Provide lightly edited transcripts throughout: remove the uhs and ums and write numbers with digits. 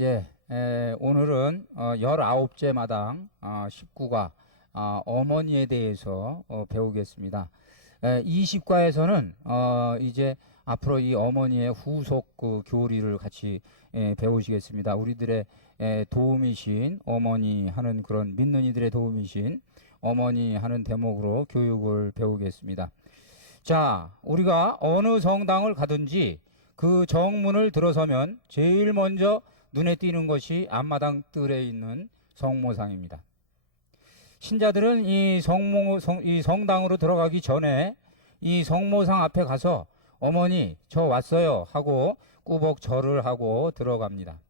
예, 오늘은 19째 마당 19과 어머니에 대해서 배우겠습니다. 20과에서는 이제 앞으로 이 어머니의 후속 그 교리를 같이 배우시겠습니다. 우리들의 도움이신 어머니 하는 그런 믿는 이들의 도움이신 어머니 하는 대목으로 교육을 배우겠습니다. 자, 우리가 어느 성당을 가든지 그 정문을 들어서면 제일 먼저 눈에 띄는 것이 앞마당 뜰에 있는 성모상입니다. 신자들은 이 성당으로 들어가기 전에 이 성모상 앞에 가서 어머니 저 왔어요 하고 꾸벅 절을 하고 들어갑니다.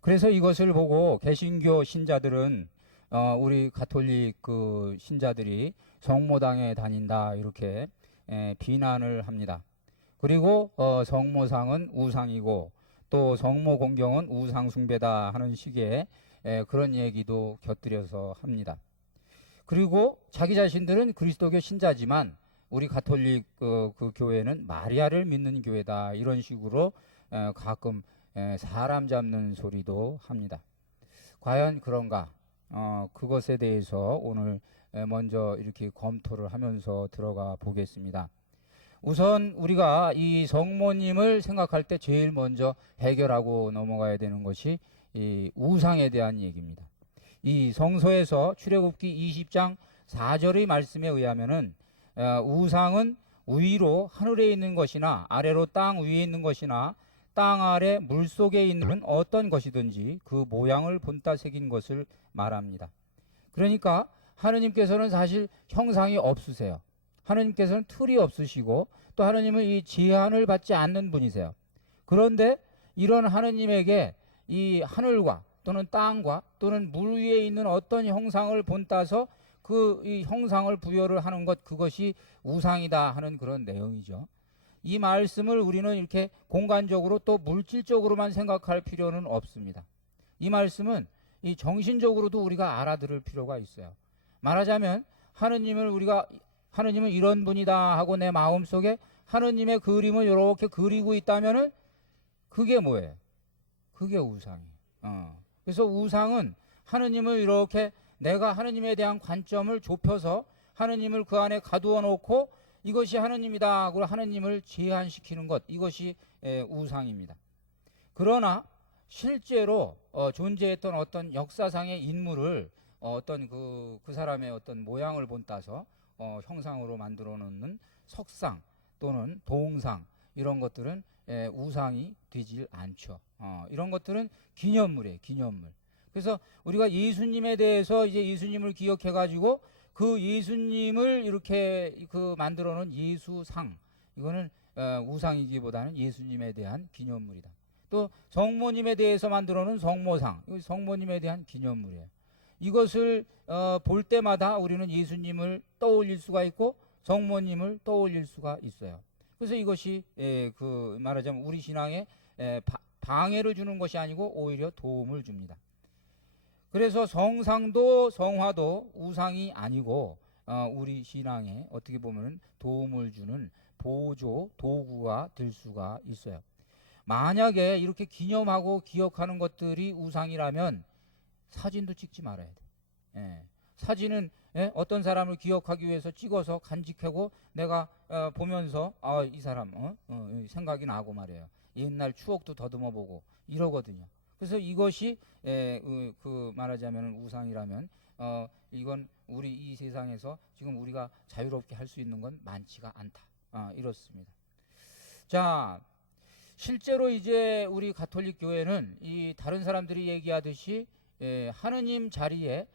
그래서 이것을 보고 개신교 신자들은 우리 가톨릭 그 신자들이 성모당에 다닌다 이렇게 비난을 합니다. 그리고 성모상은 우상이고 또 성모 공경은 우상 숭배다 하는 식의 그런 얘기도 곁들여서 합니다. 그리고 자기 자신들은 그리스도교 신자지만 우리 가톨릭 그 교회는 마리아를 믿는 교회다 이런 식으로 가끔 사람 잡는 소리도 합니다. 과연 그런가? 그것에 대해서 오늘 먼저 이렇게 검토를 하면서 들어가 보겠습니다. 우선 우리가 이 성모님을 생각할 때 제일 먼저 해결하고 넘어가야 되는 것이 이 우상에 대한 얘기입니다. 이 성서에서 출애굽기 20장 4절의 말씀에 의하면은 우상은 위로 하늘에 있는 것이나 아래로 땅 위에 있는 것이나 땅 아래 물 속에 있는 어떤 것이든지 그 모양을 본따 새긴 것을 말합니다. 그러니까 하느님께서는 사실 형상이 없으세요. 하느님께서는 틀이 없으시고 또 하느님은 이 제한을 받지 않는 분이세요. 그런데 이런 하느님에게 이 하늘과 또는 땅과 또는 물 위에 있는 어떤 형상을 본따서 그 이 형상을 부여를 하는 것, 그것이 우상이다 하는 그런 내용이죠. 이 말씀을 우리는 이렇게 공간적으로 또 물질적으로만 생각할 필요는 없습니다. 이 말씀은 이 정신적으로도 우리가 알아들을 필요가 있어요. 말하자면 하느님은 이런 분이다 하고 내 마음속에 하느님의 그림을 이렇게 그리고 있다면은 그게 뭐예요? 그게 우상이에요. 그래서 우상은 하느님을 이렇게 내가 하느님에 대한 관점을 좁혀서 하느님을 그 안에 가두어 놓고 이것이 하느님이다 하고 하느님을 제한시키는 것, 이것이 우상입니다. 그러나 실제로 존재했던 어떤 역사상의 인물을 어떤 그 사람의 어떤 모양을 본따서 형상으로 만들어 놓는 석상 또는 동상 이런 것들은 우상이 되질 않죠. 이런 것들은 기념물이에요. 기념물. 그래서 우리가 예수님에 대해서 이제 예수님을 기억해 가지고 그 예수님을 이렇게 그 만들어 놓은 예수상, 이거는 우상이기보다는 예수님에 대한 기념물이다. 또 성모님에 대해서 만들어 놓은 성모상, 이거 성모님에 대한 기념물이에요. 이것을 볼 때마다 우리는 예수님을 떠올릴 수가 있고 성모님을 떠올릴 수가 있어요. 그래서 이것이 그 말하자면 우리 신앙에 방해를 주는 것이 아니고 오히려 도움을 줍니다. 그래서 성상도 성화도 우상이 아니고 우리 신앙에 어떻게 보면 도움을 주는 보조 도구가 될 수가 있어요. 만약에 이렇게 기념하고 기억하는 것들이 우상이라면 사진도 찍지 말아야 돼. 사진은 어떤 사람을 기억하기 위해서 찍어서 간직하고 내가 보면서 이 사람 생각이 나고 말이에요. 옛날 추억도 더듬어 보고 이러거든요. 그래서 이것이 그 말하자면 우상이라면 이건 우리 이 세상에서 지금 우리가 자유롭게 할 수 있는 건 많지가 않다. 이렇습니다. 자, 실제로 이제 우리 가톨릭 교회는 이 다른 사람들이 얘기하듯이 하느님 자리에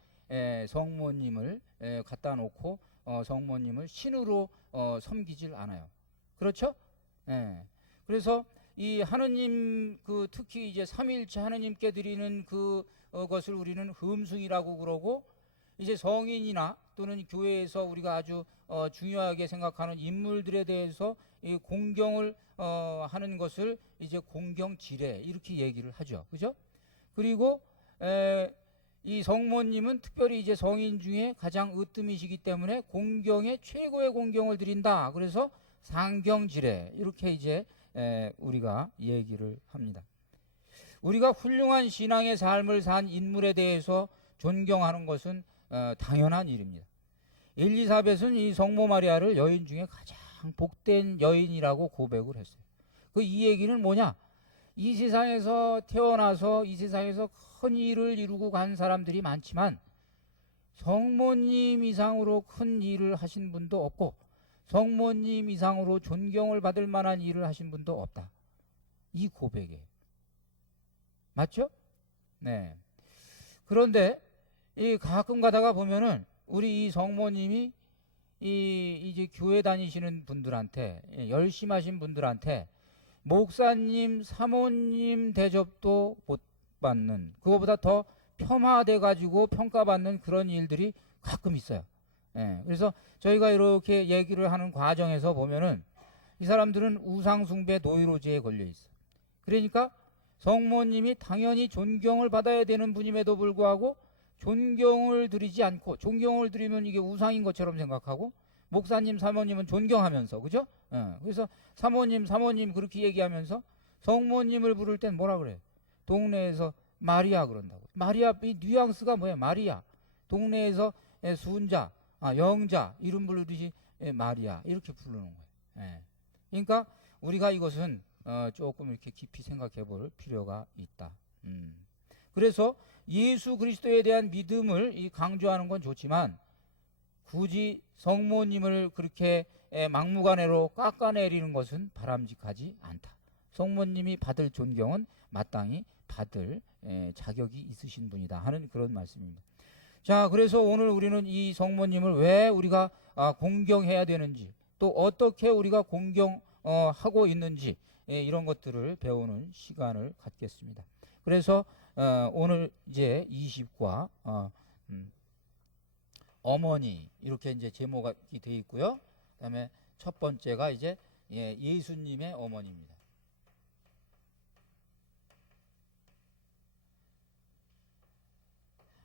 성모님을 갖다 놓고 성모님을 신으로 섬기질 않아요. 그렇죠? 그래서 이 하느님 특히 이제 삼위일체 하느님께 드리는 그것을 우리는 흠숭이라고 그러고, 이제 성인이나 또는 교회에서 우리가 아주 중요하게 생각하는 인물들에 대해서 이 공경을 하는 것을 이제 공경지례 이렇게 얘기를 하죠. 그죠? 그리고 이 성모님은 특별히 이제 성인 중에 가장 으뜸이시기 때문에 공경에 최고의 공경을 드린다. 그래서 상경지례 이렇게 이제 우리가 얘기를 합니다. 우리가 훌륭한 신앙의 삶을 산 인물에 대해서 존경하는 것은 당연한 일입니다. 엘리사벳은 이 성모 마리아를 여인 중에 가장 복된 여인이라고 고백을 했어요. 이 얘기는 뭐냐? 이 세상에서 태어나서 이 세상에서 큰 일을 이루고 간 사람들이 많지만 성모님 이상으로 큰 일을 하신 분도 없고 성모님 이상으로 존경을 받을 만한 일을 하신 분도 없다. 이 고백이에요. 맞죠? 네. 그런데 가끔 가다가 보면은 우리 이 성모님이 이제 교회 다니시는 분들한테, 열심히 하신 분들한테 목사님, 사모님 대접도 못 받는, 그거보다 더 폄하돼 가지고 평가받는 그런 일들이 가끔 있어요. 그래서 저희가 이렇게 얘기를 하는 과정에서 보면은 이 사람들은 우상숭배 노이로제에 걸려 있어. 그러니까 성모님이 당연히 존경을 받아야 되는 분임에도 불구하고 존경을 드리지 않고, 존경을 드리면 이게 우상인 것처럼 생각하고, 목사님, 사모님은 존경하면서, 그죠? 그래서 사모님 그렇게 얘기하면서 성모님을 부를 땐 뭐라 그래? 동네에서 마리아 그런다고. 마리아, 이 뉘앙스가 뭐야? 마리아. 동네에서 순자, 영자 이름 부르듯이 마리아 이렇게 부르는 거예요. 그러니까 우리가 이것은 조금 이렇게 깊이 생각해 볼 필요가 있다. 그래서 예수 그리스도에 대한 믿음을 강조하는 건 좋지만 굳이 성모님을 그렇게 막무가내로 깎아내리는 것은 바람직하지 않다. 성모님이 받을 존경은 마땅히 받을 자격이 있으신 분이다 하는 그런 말씀입니다. 자, 그래서 오늘 우리는 이 성모님을 왜 우리가 공경해야 되는지, 또 어떻게 우리가 공경하고 있는지 이런 것들을 배우는 시간을 갖겠습니다. 그래서 오늘 이제 20과 어머니 이렇게 이제 제목이 되어 있고요. 그다음에 첫 번째가 이제 예수님의 어머니입니다.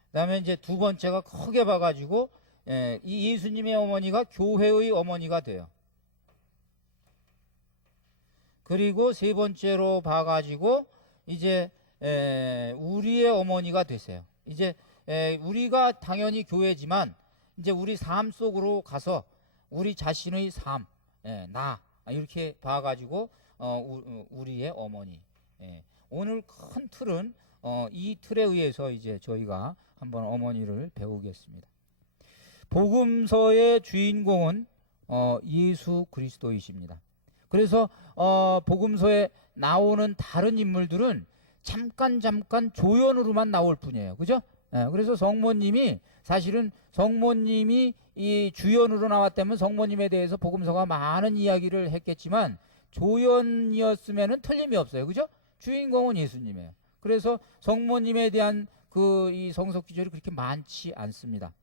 그다음에 이제 두 번째가 크게 봐가지고 이 예수님의 어머니가 교회의 어머니가 돼요. 그리고 세 번째로 봐가지고 이제 우리의 어머니가 되세요. 이제 우리가 당연히 교회지만 이제 우리 삶 속으로 가서 우리 자신의 삶, 나 이렇게 봐가지고 우리의 어머니. 오늘 큰 틀은 이 틀에 의해서 이제 저희가 한번 어머니를 배우겠습니다. 복음서의 주인공은 예수 그리스도이십니다. 그래서 복음서에 나오는 다른 인물들은 잠깐 조연으로만 나올 뿐이에요. 그죠? 그래서 성모님이 사실은 성모님이 이 주연으로 나왔다면 성모님에 대해서 복음서가 많은 이야기를 했겠지만 조연이었으면은 틀림이 없어요. 그죠? 주인공은 예수님이에요. 그래서 성모님에 대한 이 성석 기절이 그렇게 많지 않습니다.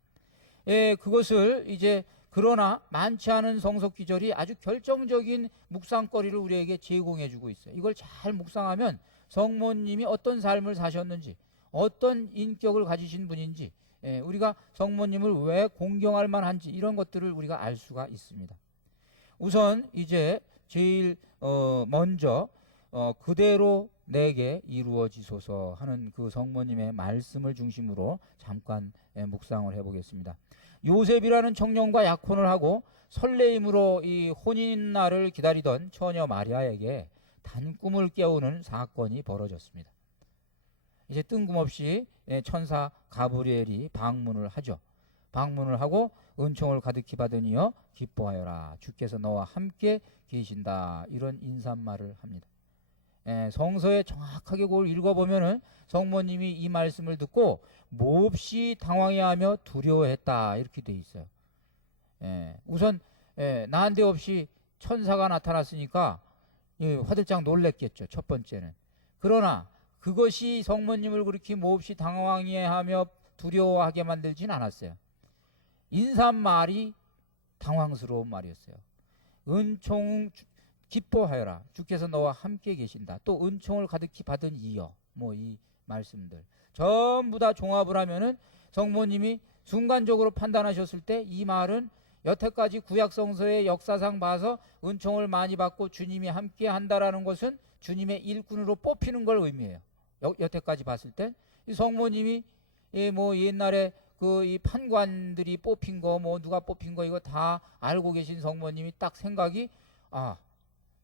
그것을 이제 그러나 많지 않은 성석 기절이 아주 결정적인 묵상거리를 우리에게 제공해 주고 있어요. 이걸 잘 묵상하면 성모님이 어떤 삶을 사셨는지, 어떤 인격을 가지신 분인지, 우리가 성모님을 왜 공경할 만한지 이런 것들을 우리가 알 수가 있습니다. 우선 이제 제일 먼저 그대로 내게 이루어지소서 하는 그 성모님의 말씀을 중심으로 잠깐 묵상을 해보겠습니다. 요셉이라는 청년과 약혼을 하고 설레임으로 이 혼인날을 기다리던 처녀 마리아에게 단꿈을 깨우는 사건이 벌어졌습니다. 이제 뜬금없이 천사 가브리엘이 방문을 하죠. 방문을 하고 은총을 가득히 받으니여 기뻐하여라, 주께서 너와 함께 계신다, 이런 인사말을 합니다. 성서에 정확하게 그걸 읽어보면은 성모님이 이 말씀을 듣고 몹시 당황해하며 두려워했다 이렇게 돼 있어요. 우선 난데없이 천사가 나타났으니까 화들짝 놀랬겠죠. 첫 번째는. 그러나 그것이 성모님을 그렇게 몹시 당황해하며 두려워하게 만들진 않았어요. 인사말이 당황스러운 말이었어요. 은총 기뻐하여라, 주께서 너와 함께 계신다, 또 은총을 가득히 받은 이여, 이 말씀들 전부 다 종합을 하면은 성모님이 순간적으로 판단하셨을 때 이 말은 여태까지 구약성서의 역사상 봐서 은총을 많이 받고 주님이 함께 한다라는 것은 주님의 일꾼으로 뽑히는 걸 의미해요. 여태까지 봤을 때 이 성모님이 뭐 옛날에 그 이 판관들이 뽑힌 거 뭐 누가 뽑힌 거 이거 다 알고 계신 성모님이 딱 생각이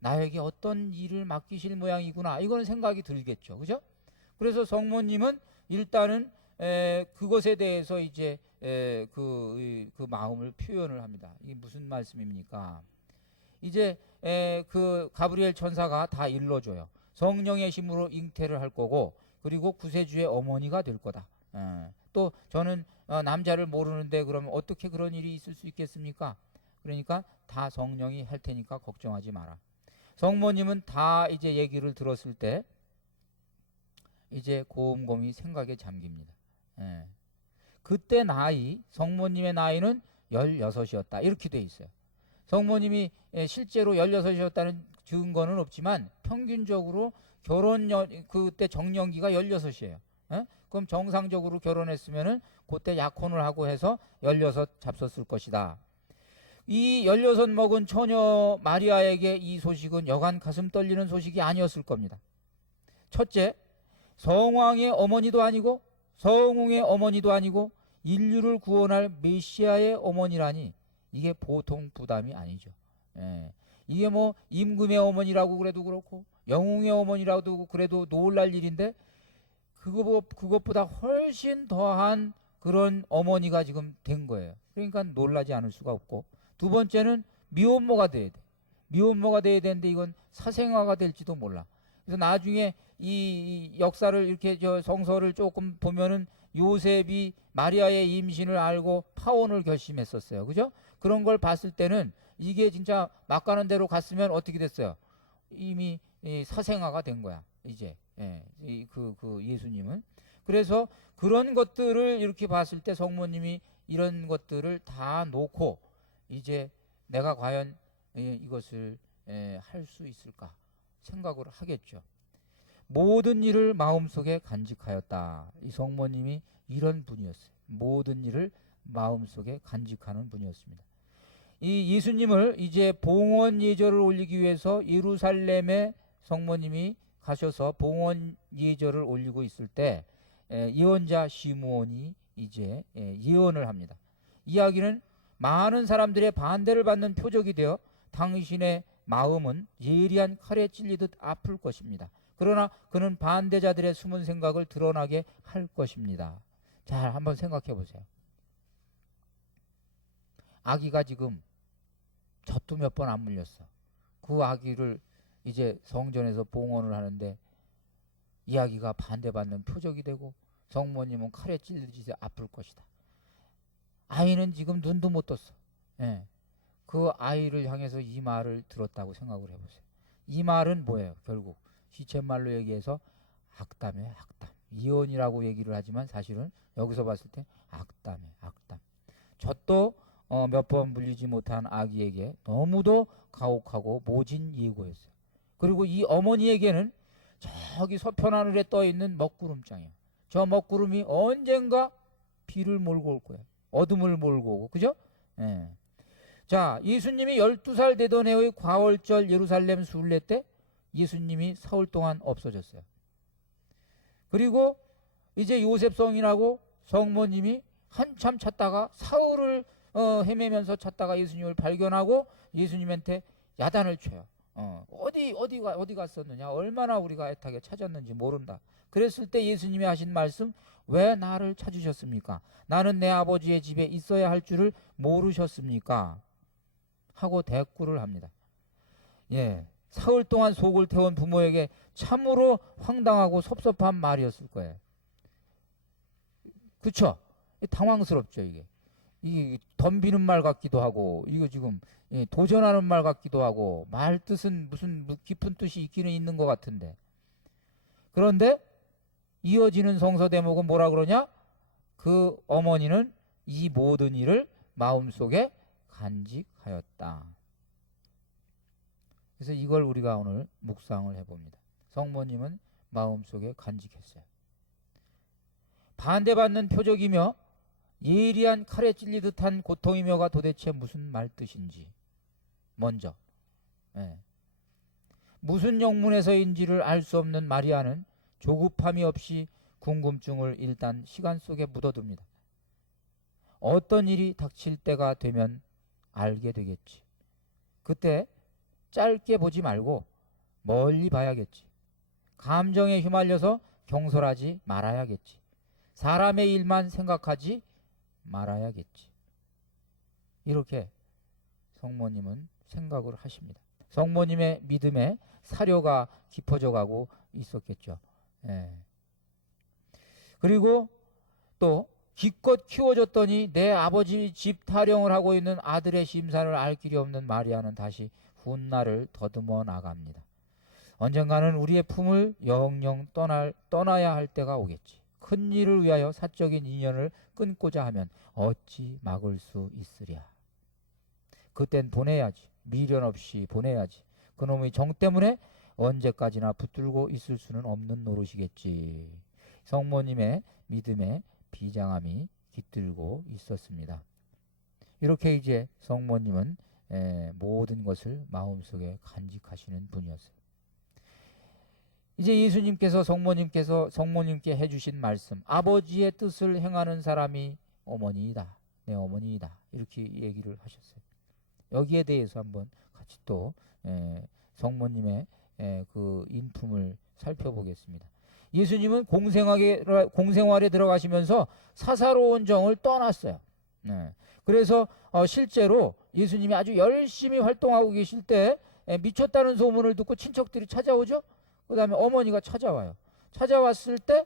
나에게 어떤 일을 맡기실 모양이구나 이거는 생각이 들겠죠. 그죠? 그래서 성모님은 일단은 그것에 대해서 이제 그 마음을 표현을 합니다. 이게 무슨 말씀입니까? 이제 그 가브리엘 천사가 다 일러줘요. 성령의 힘으로 잉태를 할 거고 그리고 구세주의 어머니가 될 거다. 또 저는 남자를 모르는데 그러면 어떻게 그런 일이 있을 수 있겠습니까? 그러니까 다 성령이 할 테니까 걱정하지 마라. 성모님은 다 이제 얘기를 들었을 때 이제 곰곰이 생각에 잠깁니다. 그때 성모님의 나이는 16이었다. 이렇게 돼 있어요. 성모님이 실제로 16이었다는 증거는 없지만 평균적으로 그때 정년기가 16이에요. 그럼 정상적으로 결혼했으면은 그때 약혼을 하고 해서 16 잡섰을 것이다. 이 16 먹은 처녀 마리아에게 이 소식은 여간 가슴 떨리는 소식이 아니었을 겁니다. 첫째, 성왕의 어머니도 아니고 성웅의 어머니도 아니고 인류를 구원할 메시아의 어머니라니 이게 보통 부담이 아니죠. 이게 뭐 임금의 어머니라고 그래도 그렇고 영웅의 어머니라도 그래도 놀랄 일인데 그것보다 훨씬 더한 그런 어머니가 지금 된 거예요. 그러니까 놀라지 않을 수가 없고, 두 번째는 미혼모가 돼야 돼. 미혼모가 돼야 되는데 이건 사생아가 될지도 몰라. 그래서 나중에 이 역사를 이렇게 성서를 조금 보면은 요셉이 마리아의 임신을 알고 파혼을 결심했었어요. 그죠? 그런 걸 봤을 때는 이게 진짜 막 가는 대로 갔으면 어떻게 됐어요? 이미 사생아가 된 거야. 이제 그 예수님은. 그래서 그런 것들을 이렇게 봤을 때 성모님이 이런 것들을 다 놓고 이제 내가 과연 이것을 할 수 있을까 생각을 하겠죠. 모든 일을 마음속에 간직하였다. 이 성모님이 이런 분이었어요. 모든 일을 마음속에 간직하는 분이었습니다. 이 예수님을 이제 봉헌 예절을 올리기 위해서 예루살렘에 성모님이 가셔서 봉헌 예절을 올리고 있을 때 예언자 시므온이 이제 예언을 합니다. 이야기는 많은 사람들의 반대를 받는 표적이 되어 당신의 마음은 예리한 칼에 찔리듯 아플 것입니다. 그러나 그는 반대자들의 숨은 생각을 드러나게 할 것입니다. 자, 한번 생각해 보세요. 아기가 지금 젖도 몇 번 안 물렸어. 그 아기를 이제 성전에서 봉헌을 하는데 이야기가 반대받는 표적이 되고 성모님은 칼에 찔리듯이 아플 것이다. 아이는 지금 눈도 못 떴어. 그 아이를 향해서 이 말을 들었다고 생각을 해보세요. 이 말은 뭐예요? 결국 시쳇말로 얘기해서 악담이에요. 악담. 이혼이라고 얘기를 하지만 사실은 여기서 봤을 때 악담이에요. 악담. 젖도 몇 번 물리지 못한 아기에게 너무도 가혹하고 모진 예고였어요. 그리고 이 어머니에게는 저기 서편 하늘에 떠 있는 먹구름장이에요. 저 먹구름이 언젠가 비를 몰고 올 거예요. 어둠을 몰고 오고, 그죠? 자, 예수님이 12살 되던 해의 과월절 예루살렘 순례 때 예수님이 사흘 동안 없어졌어요. 그리고 이제 요셉성이라고 성모님이 한참 찾다가 사흘을 헤매면서 찾다가 예수님을 발견하고 예수님한테 야단을 쳐요. 어디 갔었느냐, 얼마나 우리가 애타게 찾았는지 모른다. 그랬을 때 예수님이 하신 말씀, 왜 나를 찾으셨습니까? 나는 내 아버지의 집에 있어야 할 줄을 모르셨습니까? 하고 대꾸를 합니다. 사흘 동안 속을 태운 부모에게 참으로 황당하고 섭섭한 말이었을 거예요. 그쵸? 당황스럽죠. 이게 덤비는 말 같기도 하고, 이거 지금 도전하는 말 같기도 하고, 말 뜻은 무슨 깊은 뜻이 있기는 있는 것 같은데, 그런데 이어지는 성서 대목은 뭐라 그러냐? 그 어머니는 이 모든 일을 마음속에 간직하였다. 그래서 이걸 우리가 오늘 묵상을 해봅니다. 성모님은 마음속에 간직했어요. 반대받는 표적이며 예리한 칼에 찔리듯한 고통이며가 도대체 무슨 말뜻인지 먼저 무슨 영문에서인지를 알 수 없는 마리아는 조급함이 없이 궁금증을 일단 시간 속에 묻어둡니다. 어떤 일이 닥칠 때가 되면 알게 되겠지. 그때 짧게 보지 말고 멀리 봐야겠지. 감정에 휘말려서 경솔하지 말아야겠지. 사람의 일만 생각하지 말아야겠지. 이렇게 성모님은 생각을 하십니다. 성모님의 믿음에 사료가 깊어져 가고 있었겠죠. 예. 그리고 또 기껏 키워줬더니 내 아버지 집 타령을 하고 있는 아들의 심산을 알 길이 없는 마리아는 다시 훗날을 더듬어 나갑니다. 언젠가는 우리의 품을 영영 떠나야 할 때가 오겠지. 큰 일을 위하여 사적인 인연을 끊고자 하면 어찌 막을 수 있으랴. 그땐 보내야지. 미련 없이 보내야지. 그놈의 정 때문에 언제까지나 붙들고 있을 수는 없는 노릇이겠지. 성모님의 믿음에 비장함이 깃들고 있었습니다. 이렇게 이제 성모님은 모든 것을 마음속에 간직하시는 분이었어요. 이제 예수님께서 성모님께 해주신 말씀, 아버지의 뜻을 행하는 사람이 어머니이다, 내 어머니이다, 이렇게 얘기를 하셨어요. 여기에 대해서 한번 같이 또 성모님의 그 인품을 살펴보겠습니다. 예수님은 공생활에 들어가시면서 사사로운 정을 떠났어요. 그래서 실제로 예수님이 아주 열심히 활동하고 계실 때 미쳤다는 소문을 듣고 친척들이 찾아오죠. 그 다음에 어머니가 찾아와요. 찾아왔을 때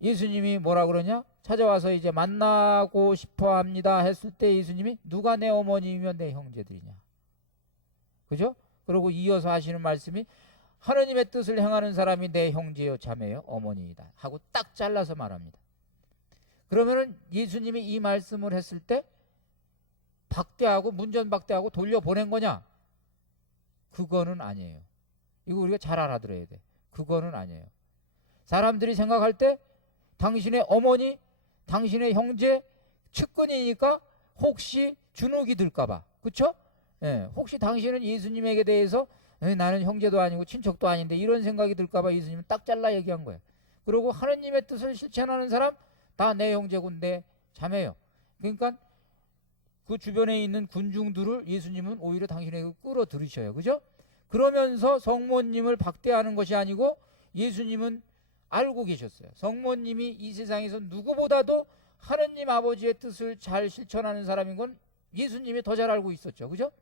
예수님이 뭐라 그러냐? 찾아와서 이제 만나고 싶어 합니다 했을 때 예수님이 누가 내 어머니이며 내 형제들이냐. 그죠? 그리고 이어서 하시는 말씀이 하느님의 뜻을 행하는 사람이 내 형제요 자매요 어머니이다 하고 딱 잘라서 말합니다. 그러면은 예수님이 이 말씀을 했을 때 박대하고 문전박대하고 돌려보낸 거냐? 그거는 아니에요. 이거 우리가 잘 알아들어야 돼. 그거는 아니에요. 사람들이 생각할 때 당신의 어머니, 당신의 형제 측근이니까 혹시 주눅이 들까봐, 그쵸? 혹시 당신은 예수님에게 대해서 나는 형제도 아니고 친척도 아닌데 이런 생각이 들까봐 예수님은 딱 잘라 얘기한 거예요. 그리고 하느님의 뜻을 실천하는 사람 다 내 형제고 내 자매요. 그러니까 그 주변에 있는 군중들을 예수님은 오히려 당신에게 끌어들이셔요. 그죠? 그러면서 성모님을 박대하는 것이 아니고 예수님은 알고 계셨어요. 성모님이 이 세상에서 누구보다도 하느님 아버지의 뜻을 잘 실천하는 사람인 건 예수님이 더 잘 알고 있었죠. 그죠?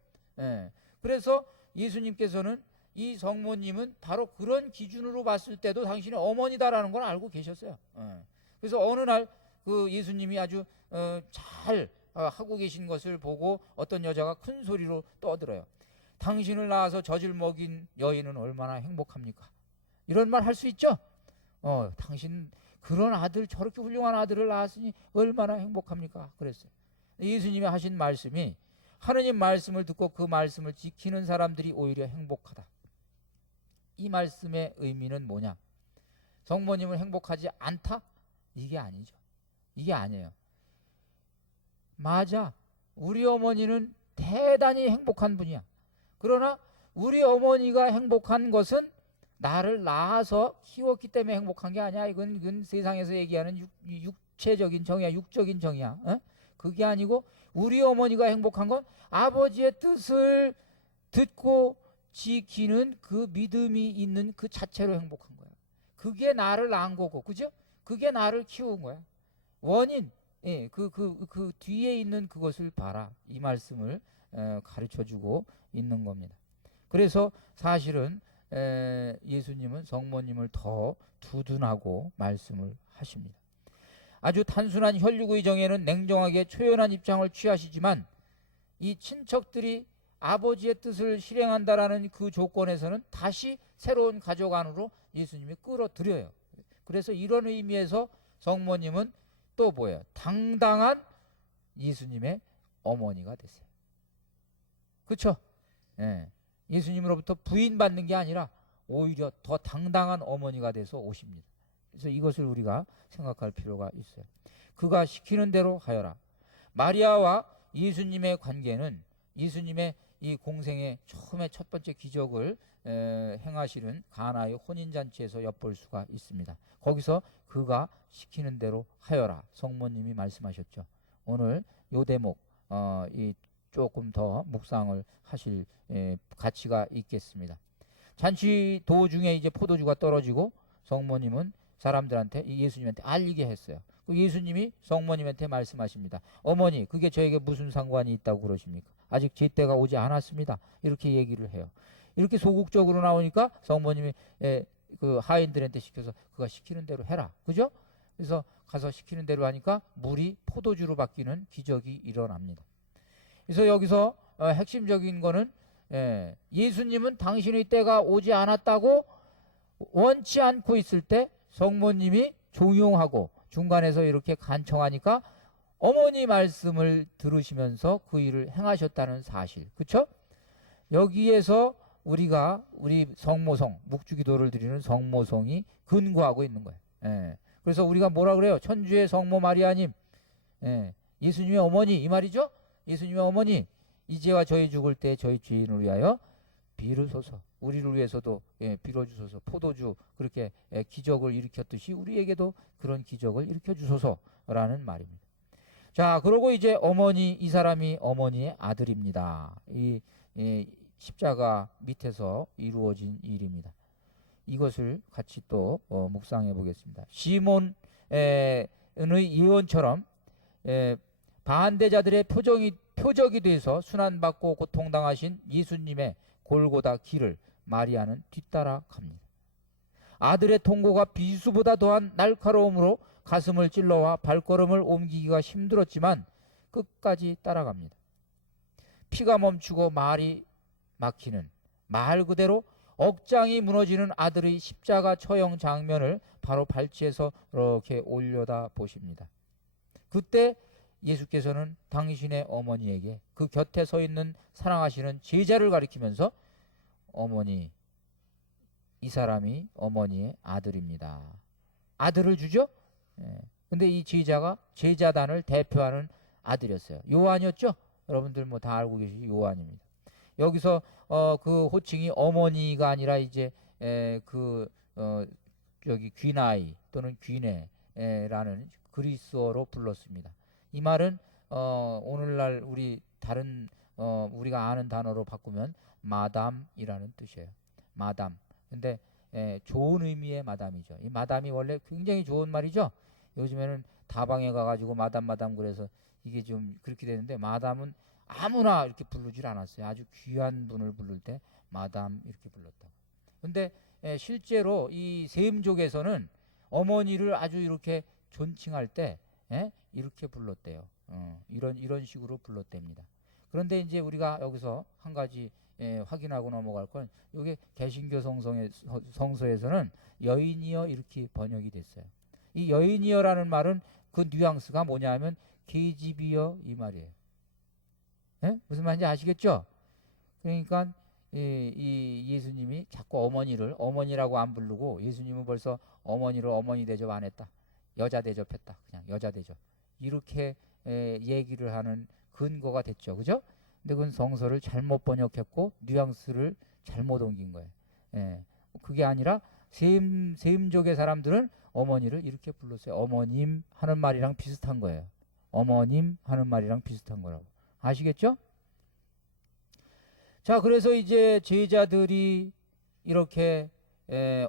그래서 예수님께서는 이 성모님은 바로 그런 기준으로 봤을 때도 당신의 어머니다라는 걸 알고 계셨어요. 그래서 어느 날 그 예수님이 아주 잘 하고 계신 것을 보고 어떤 여자가 큰 소리로 떠들어요. 당신을 낳아서 젖을 먹인 여인은 얼마나 행복합니까? 이런 말 할 수 있죠? 당신 그런 아들, 저렇게 훌륭한 아들을 낳았으니 얼마나 행복합니까? 그랬어요. 예수님이 하신 말씀이 하느님 말씀을 듣고 그 말씀을 지키는 사람들이 오히려 행복하다. 이 말씀의 의미는 뭐냐? 성모님은 행복하지 않다? 이게 아니죠. 이게 아니에요. 맞아. 우리 어머니는 대단히 행복한 분이야. 그러나 우리 어머니가 행복한 것은 나를 낳아서 키웠기 때문에 행복한 게 아니야. 이건 세상에서 얘기하는 육체적인 정의야. 육적인 정의야. 그게 아니고 우리 어머니가 행복한 건 아버지의 뜻을 듣고 지키는 그 믿음이 있는 그 자체로 행복한 거야. 그게 나를 낳은 거고, 그죠? 그게 나를 키운 거야. 원인, 그 뒤에 있는 그것을 봐라. 이 말씀을 가르쳐주고 있는 겁니다. 그래서 사실은 예수님은 성모님을 더 두둔하고 말씀을 하십니다. 아주 단순한 혈육의 정에는 냉정하게 초연한 입장을 취하시지만 이 친척들이 아버지의 뜻을 실행한다라는 그 조건에서는 다시 새로운 가족 안으로 예수님이 끌어들여요. 그래서 이런 의미에서 성모님은 또 뭐예요? 당당한 예수님의 어머니가 되세요. 그렇죠? 예수님으로부터 부인받는 게 아니라 오히려 더 당당한 어머니가 돼서 오십니다. 그래서 이것을 우리가 생각할 필요가 있어요. 그가 시키는 대로 하여라. 마리아와 예수님의 관계는 예수님의 이 공생의 처음에 첫 번째 기적을 행하시는 가나의 혼인잔치에서 엿볼 수가 있습니다. 거기서 그가 시키는 대로 하여라 성모님이 말씀하셨죠. 오늘 요 대목 이 조금 더 묵상을 하실 가치가 있겠습니다. 잔치 도중에 이제 포도주가 떨어지고 성모님은 사람들한테 예수님한테 알리게 했어요. 예수님이 성모님한테 말씀하십니다. 어머니, 그게 저에게 무슨 상관이 있다고 그러십니까? 아직 제 때가 오지 않았습니다. 이렇게 얘기를 해요. 이렇게 소극적으로 나오니까 성모님이 그 하인들한테 시켜서 그가 시키는 대로 해라. 그죠? 그래서 가서 시키는 대로 하니까 물이 포도주로 바뀌는 기적이 일어납니다. 그래서 여기서 핵심적인 거는 예수님은 당신의 때가 오지 않았다고 원치 않고 있을 때 성모님이 종용하고 중간에서 이렇게 간청하니까 어머니 말씀을 들으시면서 그 일을 행하셨다는 사실. 그렇죠? 여기에서 우리가 우리 성모성, 묵주기도를 드리는 성모성이 근거하고 있는 거예요. 그래서 우리가 뭐라 그래요? 천주의 성모 마리아님, 예수님의 어머니 이 말이죠? 예수님의 어머니, 이제와 저희 죽을 때 저희 죄인을 위하여 빌으소서. 우리를 위해서도 빌어주소서. 포도주 그렇게 기적을 일으켰듯이 우리에게도 그런 기적을 일으켜 주소서라는 말입니다. 자, 그러고 이제 어머니, 이 사람이 어머니의 아들입니다. 이 십자가 밑에서 이루어진 일입니다. 이것을 같이 또 묵상해 보겠습니다. 시몬의 예언처럼 반대자들의 표적이 돼서 순환받고 고통당하신 예수님의 골고다 길을 마리아는 뒤따라 갑니다. 아들의 통고가 비수보다 더한 날카로움으로 가슴을 찔러와 발걸음을 옮기기가 힘들었지만 끝까지 따라갑니다. 피가 멈추고 말이 막히는, 말 그대로 억장이 무너지는 아들의 십자가 처형 장면을 바로 발치해서 이렇게 올려다 보십니다. 그때 예수께서는 당신의 어머니에게 그 곁에 서 있는 사랑하시는 제자를 가리키면서 어머니, 이 사람이 어머니의 아들입니다. 아들을 주죠? 근데 이 제자가 제자단을 대표하는 아들이었어요. 요한이었죠? 여러분들 뭐 다 알고 계시죠? 요한입니다. 여기서 그 호칭이 어머니가 아니라 이제 저기 귀나이 또는 귀네라는 그리스어로 불렀습니다. 이 말은 오늘날 우리 다른 우리가 아는 단어로 바꾸면 마담이라는 뜻이에요. 마담. 근데 좋은 의미의 마담이죠. 이 마담이 원래 굉장히 좋은 말이죠. 요즘에는 다방에 가가지고 마담 그래서 이게 좀 그렇게 되는데, 마담은 아무나 이렇게 부르질 않았어요. 아주 귀한 분을 부를 때 마담 이렇게 불렀다고. 근데 실제로 이 셈족에서는 어머니를 아주 이렇게 존칭할 때 이렇게 불렀대요. 이런 식으로 불렀답니다. 그런데 이제 우리가 여기서 한 가지 확인하고 넘어갈 건, 이게 개신교 성서에서는 여인이여 이렇게 번역이 됐어요. 이 여인이여라는 말은 그 뉘앙스가 뭐냐면 계집이여 이 말이에요. 무슨 말인지 아시겠죠? 그러니까 이 예수님이 자꾸 어머니를 어머니라고 안 부르고, 예수님은 벌써 어머니를 어머니 대접 안 했다. 여자 대접했다. 그냥 여자 대접. 이렇게 얘기를 하는 근거가 됐죠. 그죠? 근데 그건 성서를 잘못 번역했고 뉘앙스를 잘못 옮긴 거예요. 그게 아니라 셈족의 사람들은 어머니를 이렇게 불렀어요. 어머님 하는 말이랑 비슷한 거예요. 어머님 하는 말이랑 비슷한 거라고. 아시겠죠? 자, 그래서 이제 제자들이 이렇게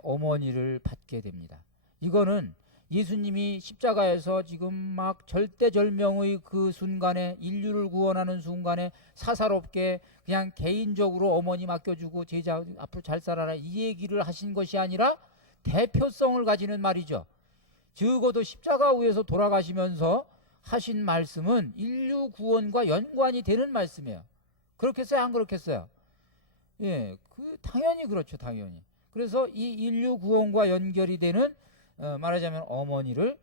어머니를 받게 됩니다. 이거는 예수님이 십자가에서 지금 막 절대절명의 그 순간에, 인류를 구원하는 순간에 사사롭게 그냥 개인적으로 어머니 맡겨주고 제자 앞으로 잘 살아라 이 얘기를 하신 것이 아니라 대표성을 가지는 말이죠. 적어도 십자가 위에서 돌아가시면서 하신 말씀은 인류 구원과 연관이 되는 말씀이에요. 그렇겠어요? 안 그렇겠어요? 당연히 그렇죠. 당연히. 그래서 이 인류 구원과 연결이 되는 말하자면 어머니를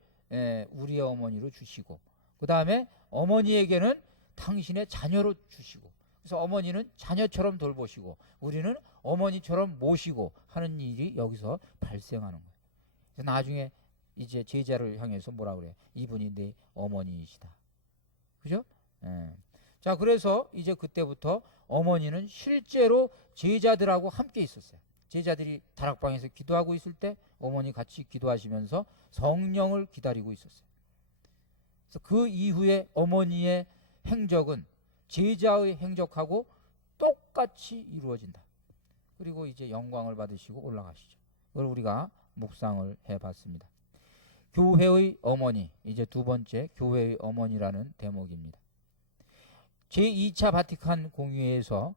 우리의 어머니로 주시고, 그 다음에 어머니에게는 당신의 자녀로 주시고, 그래서 어머니는 자녀처럼 돌보시고 우리는 어머니처럼 모시고 하는 일이 여기서 발생하는 거예요. 그래서 나중에 이제 제자를 향해서 뭐라 그래요? 이분이 내 어머니이시다. 그죠? 자, 그래서 이제 그때부터 어머니는 실제로 제자들하고 함께 있었어요. 제자들이 다락방에서 기도하고 있을 때 어머니 같이 기도하시면서 성령을 기다리고 있었어요. 그래서 그 이후에 어머니의 행적은 제자의 행적하고 똑같이 이루어진다. 그리고 이제 영광을 받으시고 올라가시죠. 그걸 우리가 묵상을 해봤습니다. 교회의 어머니, 이제 두 번째 교회의 어머니라는 대목입니다. 제2차 바티칸 공의회에서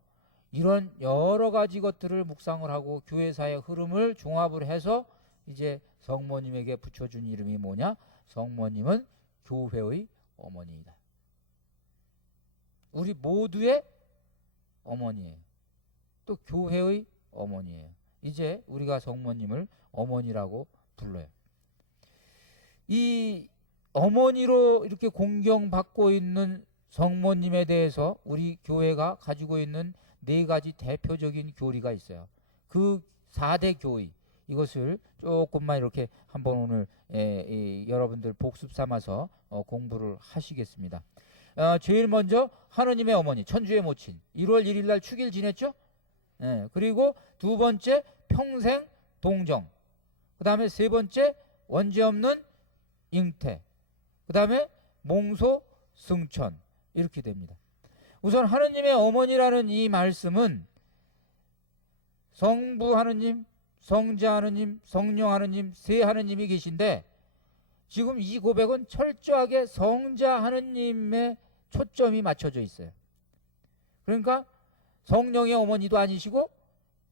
이런 여러 가지 것들을 묵상을 하고 교회사의 흐름을 종합을 해서 이제 성모님에게 붙여준 이름이 뭐냐? 성모님은 교회의 어머니이다. 우리 모두의 어머니예요. 또 교회의 어머니예요. 이제 우리가 성모님을 어머니라고 불러요. 이 어머니로 이렇게 공경받고 있는 성모님에 대해서 우리 교회가 가지고 있는 네 가지 대표적인 교리가 있어요. 그 4대 교의, 이것을 조금만 이렇게 한번 오늘 여러분들 복습 삼아서 공부를 하시겠습니다. 제일 먼저 하느님의 어머니, 천주의 모친, 1월 1일 날 축일 지냈죠? 그리고 두 번째 평생 동정, 그 다음에 세 번째 원죄없는 잉태, 그 다음에 몽소 승천, 이렇게 됩니다. 우선 하느님의 어머니라는 이 말씀은 성부 하느님, 성자 하느님, 성령 하느님, 세 하느님이 계신데 지금 이 고백은 철저하게 성자 하느님의 초점이 맞춰져 있어요. 그러니까 성령의 어머니도 아니시고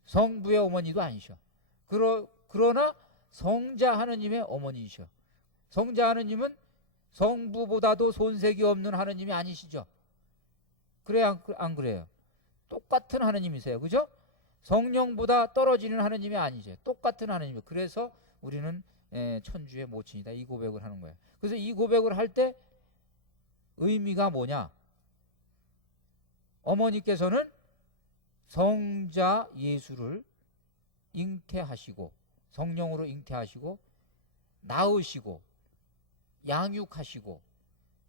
성부의 어머니도 아니셔. 그러나 성자 하느님의 어머니이셔. 성자 하느님은 성부보다도 손색이 없는 하느님이 아니시죠. 그래요, 안 그래요? 똑같은 하느님이세요. 그죠? 성령보다 떨어지는 하느님이 아니죠. 똑같은 하느님이에요. 그래서 우리는 천주의 모친이다, 이 고백을 하는 거예요. 그래서 이 고백을 할 때 의미가 뭐냐? 어머니께서는 성자 예수를 잉태하시고 성령으로 잉태하시고 낳으시고 양육하시고,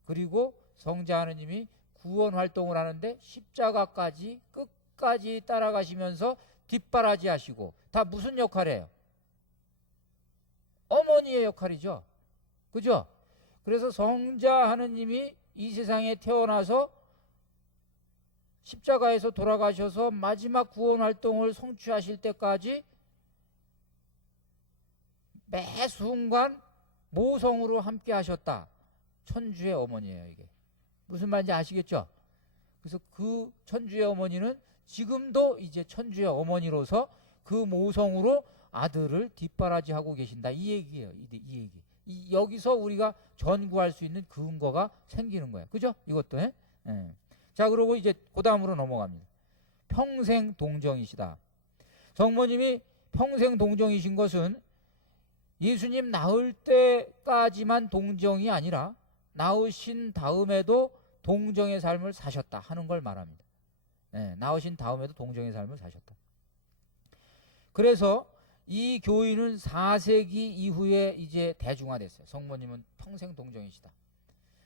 그리고 성자 하느님이 구원 활동을 하는데 십자가까지 끝까지 따라가시면서 뒷바라지 하시고, 다 무슨 역할이에요? 어머니의 역할이죠. 그죠? 그래서 성자 하느님이 이 세상에 태어나서 십자가에서 돌아가셔서 마지막 구원 활동을 성취하실 때까지 매 순간 모성으로 함께 하셨다. 천주의 어머니예요. 이게 무슨 말인지 아시겠죠? 그래서 그 천주의 어머니는 지금도 이제 천주의 어머니로서 그 모성으로 아들을 뒷바라지하고 계신다, 이 얘기예요. 이 얘기. 여기서 우리가 전구할 수 있는 근거가 생기는 거예요. 그죠? 이것도. 자, 그리고 이제 그 다음으로 넘어갑니다. 평생 동정이시다. 성모님이 평생 동정이신 것은 예수님 낳을 때까지만 동정이 아니라 낳으신 다음에도 동정의 삶을 사셨다 하는 걸 말합니다. 낳으신 다음에도 동정의 삶을 사셨다. 그래서 이 교인은 4세기 이후에 이제 대중화됐어요. 성모님은 평생 동정이시다.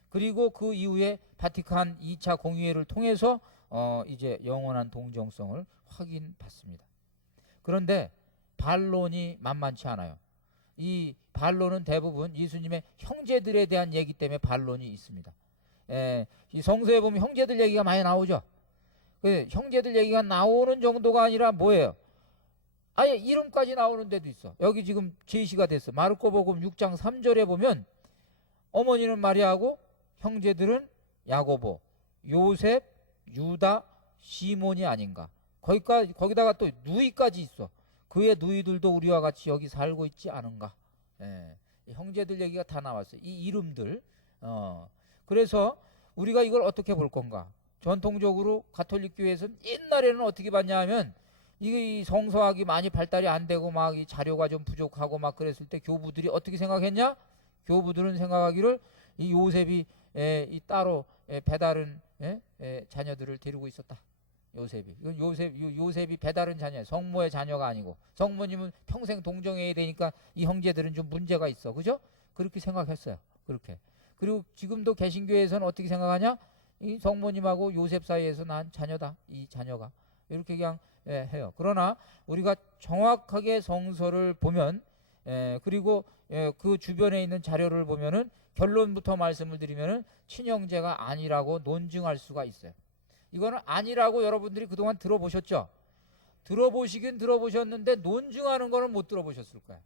그리고 그 이후에 바티칸 2차 공의회를 통해서 이제 영원한 동정성을 확인받습니다. 그런데 반론이 만만치 않아요. 이 반론은 대부분 예수님의 형제들에 대한 얘기 때문에 반론이 있습니다. 이 성서에 보면 형제들 얘기가 많이 나오죠. 형제들 얘기가 나오는 정도가 아니라 뭐예요? 아예 이름까지 나오는 데도 있어. 여기 지금 제시가 됐어. 마르코복음 6장 3절에 보면 어머니는 마리아고 형제들은 야고보, 요셉, 유다, 시몬이 아닌가. 거기다가 또 누이까지 있어. 그의 누이들도 우리와 같이 여기 살고 있지 않은가. 형제들 얘기가 다 나왔어요. 이 이름들. 그래서 우리가 이걸 어떻게 볼 건가. 전통적으로 가톨릭 교회에서는 옛날에는 어떻게 봤냐 하면 이 성서학이 많이 발달이 안 되고 막 이 자료가 좀 부족하고 막 그랬을 때 교부들이 어떻게 생각했냐? 교부들은 생각하기를 이 요셉이 이 따로 배다른 자녀들을 데리고 있었다. 이건 요셉이 배다른 자녀예요. 성모의 자녀가 아니고, 성모님은 평생 동정해야 되니까 이 형제들은 좀 문제가 있어. 그죠? 그렇게 생각했어요. 그렇게. 그리고 지금도 개신교에서는 어떻게 생각하냐? 이 성모님하고 요셉 사이에서 난 자녀다. 이 자녀가 이렇게 그냥 해요. 그러나 우리가 정확하게 성서를 보면 그리고 그 주변에 있는 자료를 보면은 결론부터 말씀을 드리면은 친형제가 아니라고 논증할 수가 있어요. 이거는 아니라고 여러분들이 그동안 들어보셨죠? 들어보시긴 들어보셨는데 논증하는 거는 못 들어보셨을 거예요.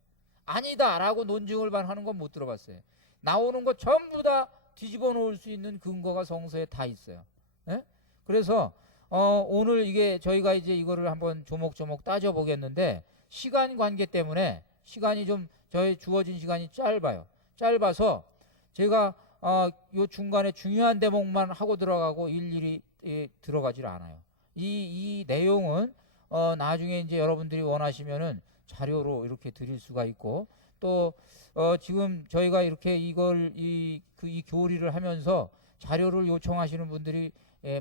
아니다라고 논증을 하는 건 못 들어봤어요. 나오는 거 전부 다 뒤집어 놓을 수 있는 근거가 성서에 다 있어요. 그래서 오늘 이게 저희가 이제 이거를 한번 조목조목 따져보겠는데 시간 관계 때문에 시간이 좀 저희 주어진 시간이 짧아서 제가 요 중간에 중요한 대목만 하고 들어가고 일일이 들어가질 않아요. 이 내용은 나중에 이제 여러분들이 원하시면은 자료로 이렇게 드릴 수가 있고 또 지금 저희가 이렇게 이걸 이 교리를 하면서 자료를 요청하시는 분들이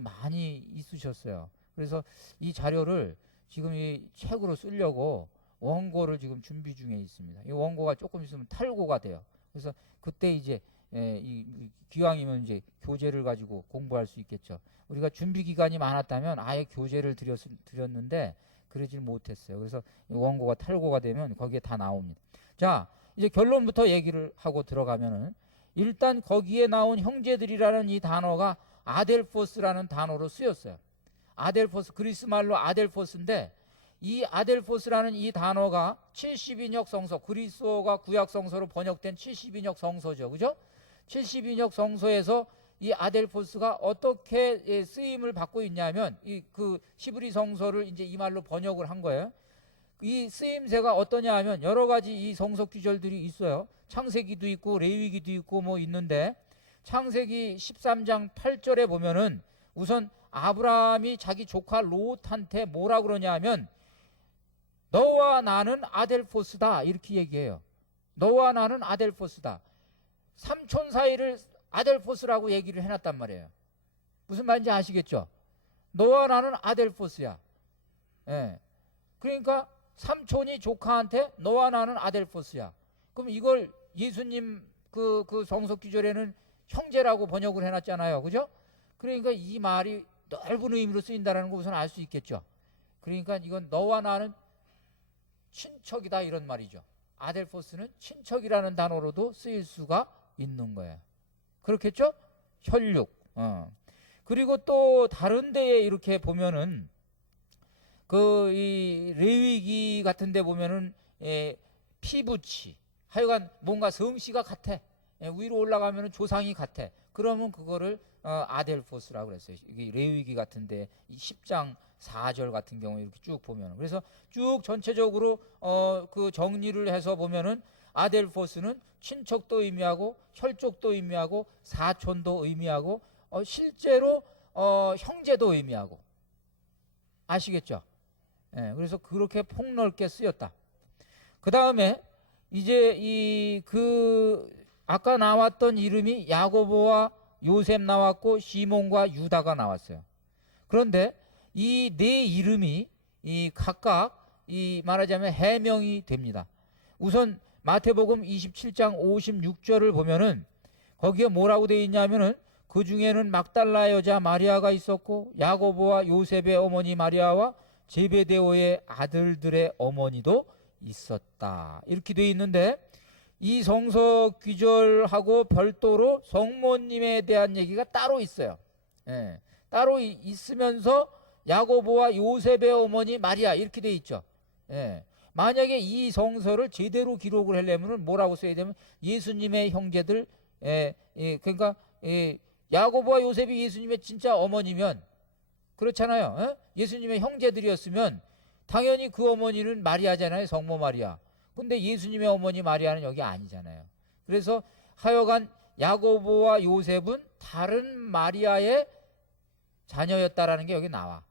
많이 있으셨어요. 그래서 이 자료를 지금 이 책으로 쓰려고 원고를 지금 준비 중에 있습니다. 이 원고가 조금 있으면 탈고가 돼요. 그래서 그때 이제 기왕이면 이제 교재를 가지고 공부할 수 있겠죠. 우리가 준비 기간이 많았다면 아예 교재를 드렸는데 그러질 못했어요. 그래서 이 원고가 탈고가 되면 거기에 다 나옵니다. 자, 이제 결론부터 얘기를 하고 들어가면은 일단 거기에 나온 형제들이라는 이 단어가 아델포스라는 단어로 쓰였어요. 아델포스, 그리스 말로 아델포스인데 이 아델포스라는 이 단어가 70인역 성서, 그리스어가 구약 성서로 번역된 70인역 성서죠. 그죠? 70인역 성서에서 이 아델포스가 어떻게 쓰임을 받고 있냐면 그 히브리 성서를 이제 이 말로 번역을 한 거예요. 이 쓰임새가 어떠냐 하면 여러 가지 이 성서 구절들이 있어요. 창세기도 있고 레위기도 있고 뭐 있는데 창세기 13장 8절에 보면은 우선 아브라함이 자기 조카 롯한테 뭐라 그러냐 하면 너와 나는 아델포스다 이렇게 얘기해요. 너와 나는 아델포스다. 삼촌 사이를 아델포스라고 얘기를 해놨단 말이에요. 무슨 말인지 아시겠죠? 너와 나는 아델포스야. 그러니까 삼촌이 조카한테 너와 나는 아델포스야. 그럼 이걸 예수님 그 성서 구절에는 형제라고 번역을 해놨잖아요. 그죠? 그러니까 이 말이 넓은 의미로 쓰인다는 거 우선 알 수 있겠죠. 그러니까 이건 너와 나는 친척이다 이런 말이죠. 아델포스는 친척이라는 단어로도 쓰일 수가 있는 거예요. 그렇겠죠? 혈육. 그리고 또 다른 데에 이렇게 보면은 이 레위기 같은 데 보면은 피부치 하여간 뭔가 성씨가 같아. 위로 올라가면은 조상이 같아. 그러면 그거를 아델포스라고 그랬어요. 이 레위기 같은데 10장 4절 같은 경우 이렇게 쭉 보면 그래서 쭉 전체적으로 그 정리를 해서 보면은 아델포스는 친척도 의미하고 혈족도 의미하고 사촌도 의미하고 실제로 형제도 의미하고 아시겠죠? 그래서 그렇게 폭넓게 쓰였다. 그 다음에 이제 아까 나왔던 이름이 야고보와 요셉 나왔고 시몬과 유다가 나왔어요. 그런데 이 네 이름이 각각 말하자면 해명이 됩니다. 우선 마태복음 27장 56절을 보면은 거기에 뭐라고 되어 있냐면은 그 중에는 막달라 여자 마리아가 있었고 야고보와 요셉의 어머니 마리아와 제베데오의 아들들의 어머니도 있었다. 이렇게 되어 있는데 이 성서 구절하고 별도로 성모님에 대한 얘기가 따로 있어요. 따로 있으면서 야고보와 요셉의 어머니 마리아 이렇게 되어 있죠. 만약에 이 성서를 제대로 기록을 하려면 뭐라고 써야 되면 예수님의 형제들, 그러니까 야고보와 요셉이 예수님의 진짜 어머니면 그렇잖아요. 예수님의 형제들이었으면 당연히 그 어머니는 마리아잖아요. 성모 마리아. 근데 예수님의 어머니 마리아는 여기 아니잖아요. 그래서 하여간 야고보와 요셉은 다른 마리아의 자녀였다라는 게 여기 나와.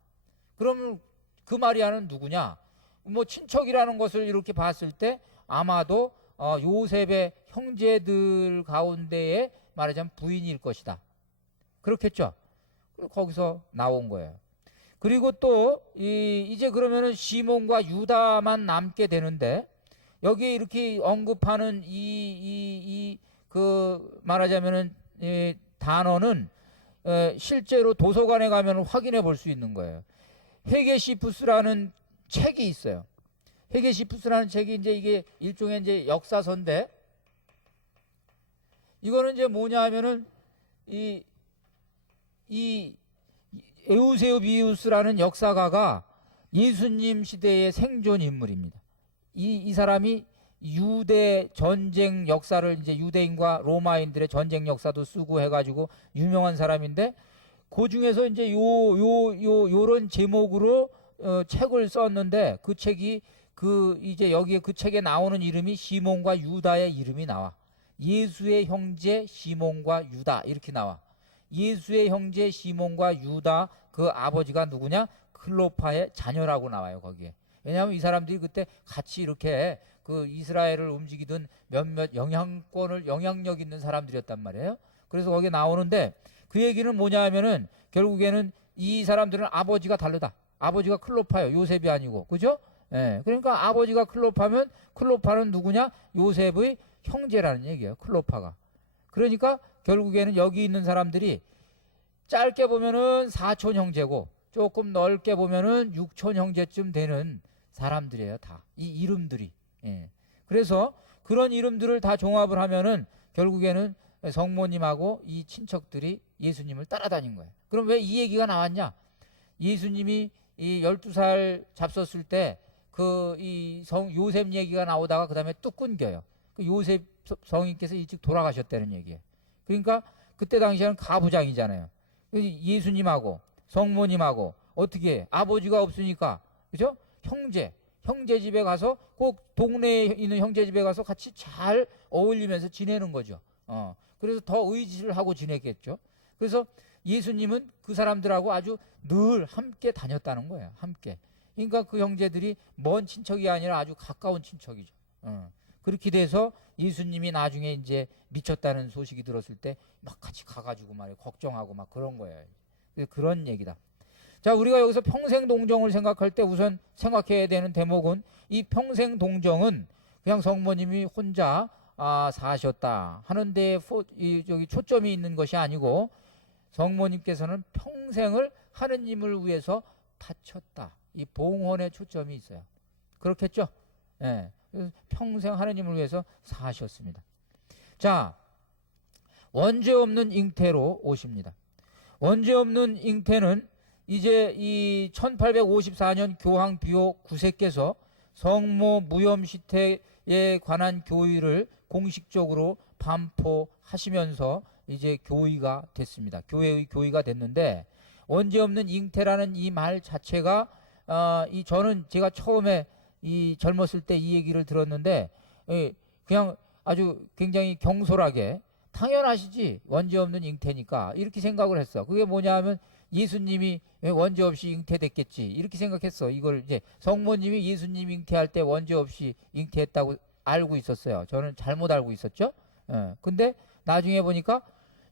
그러면 그 마리아는 누구냐? 뭐 친척이라는 것을 이렇게 봤을 때 아마도 요셉의 형제들 가운데에 말하자면 부인일 것이다. 그렇겠죠? 거기서 나온 거예요. 그리고 또 이제 그러면은 시몬과 유다만 남게 되는데 여기에 이렇게 언급하는 그 말하자면은 단어는 실제로 도서관에 가면 확인해 볼 수 있는 거예요. 헤게시푸스라는 책이 있어요. 헤게시푸스라는 책이 이제 이게 일종의 이제 역사서인데, 이거는 이제 뭐냐 하면은 이 에우세비우스라는 역사가가 예수님 시대의 생존 인물입니다. 이 사람이 유대 전쟁 역사를, 이제 유대인과 로마인들의 전쟁 역사도 쓰고 해가지고 유명한 사람인데, 그 중에서 이제 요런 제목으로 책을 썼는데, 그 책이 이제 여기에 그 책에 나오는 이름이 시몬과 유다의 이름이 나와. 예수의 형제 시몬과 유다 이렇게 나와. 예수의 형제 시몬과 유다, 그 아버지가 누구냐? 클로파의 자녀라고 나와요 거기에. 왜냐하면 이 사람들이 그때 같이 이렇게 그 이스라엘을 움직이던 몇몇 영향력 있는 사람들이었단 말이에요. 그래서 거기에 나오는데, 그 얘기는 뭐냐 하면은 결국에는 이 사람들은 아버지가 다르다. 아버지가 클로파예요. 요셉이 아니고. 그죠? 예. 그러니까 아버지가 클로파면 클로파는 누구냐? 요셉의 형제라는 얘기예요. 클로파가. 그러니까 결국에는 여기 있는 사람들이 짧게 보면은 사촌 형제고, 조금 넓게 보면은 육촌 형제쯤 되는 사람들이에요. 다 이 이름들이. 예. 그래서 그런 이름들을 다 종합을 하면은 결국에는 성모님하고 이 친척들이 예수님을 따라다닌 거예요. 그럼 왜 이 얘기가 나왔냐? 예수님이 이 12살 잡섰을 때 요셉 얘기가 나오다가 그 다음에 뚝 끊겨요. 그 요셉 성인께서 일찍 돌아가셨다는 얘기예요. 그러니까 그때 당시에는 가부장이잖아요. 예수님하고 성모님하고 어떻게 해? 아버지가 없으니까, 그죠? 형제 집에 가서, 꼭 동네에 있는 형제 집에 가서 같이 잘 어울리면서 지내는 거죠. 그래서 더 의지를 하고 지냈겠죠. 그래서 예수님은 그 사람들하고 아주 늘 함께 다녔다는 거예요. 함께. 그러니까 그 형제들이 먼 친척이 아니라 아주 가까운 친척이죠. 그렇게 돼서 예수님이 나중에 이제 미쳤다는 소식이 들었을 때 막 같이 가가지고 말이에요. 걱정하고 막 그런 거예요. 그런 얘기다. 자, 우리가 여기서 평생동정을 생각할 때 우선 생각해야 되는 대목은, 이 평생동정은 그냥 성모님이 혼자 사셨다 하는 데에 여기 초점이 있는 것이 아니고, 성모님께서는 평생을 하느님을 위해서 바쳤다. 이 봉헌에 초점이 있어요. 그렇겠죠? 예. 평생 하느님을 위해서 사셨습니다. 자, 원죄 없는 잉태로 오십니다. 원죄 없는 잉태는 이제 이 1854년 교황 비오 9세께서 성모 무염시태에 관한 교의를 공식적으로 반포하시면서 이제 교의가 됐습니다. 교회의 교의가 됐는데, 원죄 없는 잉태라는 이 말 자체가 저는 제가 처음에 이 젊었을 때 이 얘기를 들었는데, 그냥 아주 굉장히 경솔하게 당연하시지, 원죄 없는 잉태니까, 이렇게 생각을 했어. 그게 뭐냐 하면 예수님이 원죄 없이 잉태됐겠지, 이렇게 생각했어. 이걸 이제 성모님이 예수님 잉태할 때 원죄 없이 잉태했다고 알고 있었어요. 저는 잘못 알고 있었죠. 근데 나중에 보니까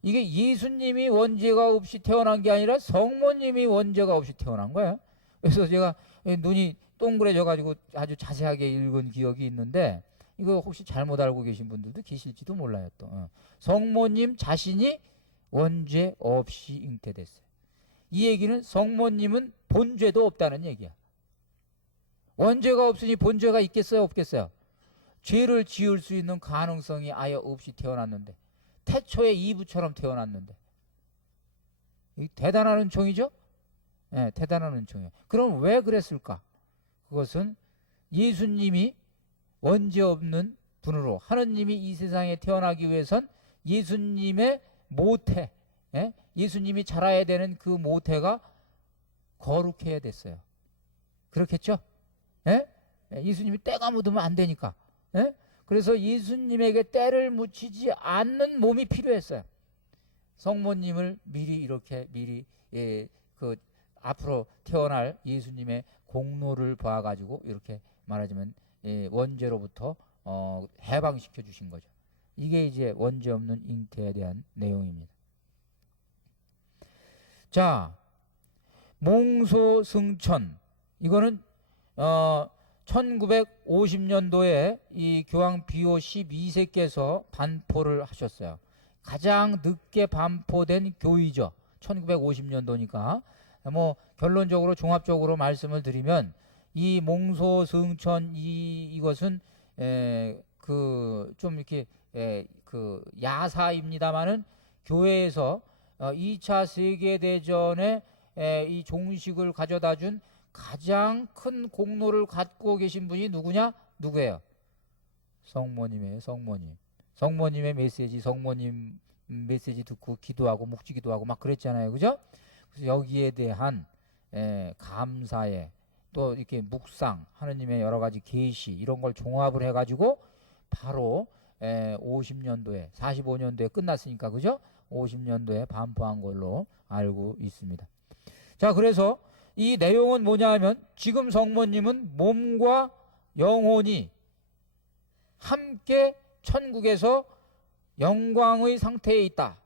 이게 예수님이 원죄가 없이 태어난 게 아니라 성모님이 원죄가 없이 태어난 거예요. 그래서 제가 눈이 동그래져 가지고 아주 자세하게 읽은 기억이 있는데, 이거 혹시 잘못 알고 계신 분들도 계실지도 몰라요. 또 성모님 자신이 원죄 없이 잉태됐어요. 이 얘기는 성모님은 본죄도 없다는 얘기야. 원죄가 없으니 본죄가 있겠어요, 없겠어요? 죄를 지을 수 있는 가능성이 아예 없이 태어났는데, 태초에 이브처럼 태어났는데, 대단한 은총이죠? 네, 대단한 은총이에요. 그럼 왜 그랬을까? 그것은 예수님이 원죄 없는 분으로, 하느님이 이 세상에 태어나기 위해선 예수님의 모태, 예수님이 자라야 되는 그 모태가 거룩해야 됐어요. 그렇겠죠? 예수님이 때가 묻으면 안 되니까. 그래서 예수님에게 때를 묻히지 않는 몸이 필요했어요. 성모님을 미리 그 앞으로 태어날 예수님의 공로를 봐가지고 이렇게 말하자면 원죄로부터 해방시켜 주신 거죠. 이게 이제 원죄 없는 잉태에 대한 내용입니다. 자, 몽소승천, 이거는 1950년도에 이 교황 비오 12세께서 반포를 하셨어요. 가장 늦게 반포된 교의죠. 1950년도니까 뭐 결론적으로 종합적으로 말씀을 드리면 이 몽소승천 이것은 그 좀 이렇게 그 야사입니다마는 교회에서 2차 세계대전에 이 종식을 가져다 준 가장 큰 공로를 갖고 계신 분이 누구예요? 성모님이에요. 성모님의 메시지, 성모님 메시지 듣고 기도하고 묵지기도하고 막 그랬잖아요. 그죠? 그래서 여기에 대한 감사에 또 이렇게 묵상, 하느님의 여러 가지 계시 이런 걸 종합을 해가지고 바로 50년도에 45년도에 끝났으니까 그죠? 50년도에 반포한 걸로 알고 있습니다. 자, 그래서 이 내용은 뭐냐 하면 지금 성모님은 몸과 영혼이 함께 천국에서 영광의 상태에 있다.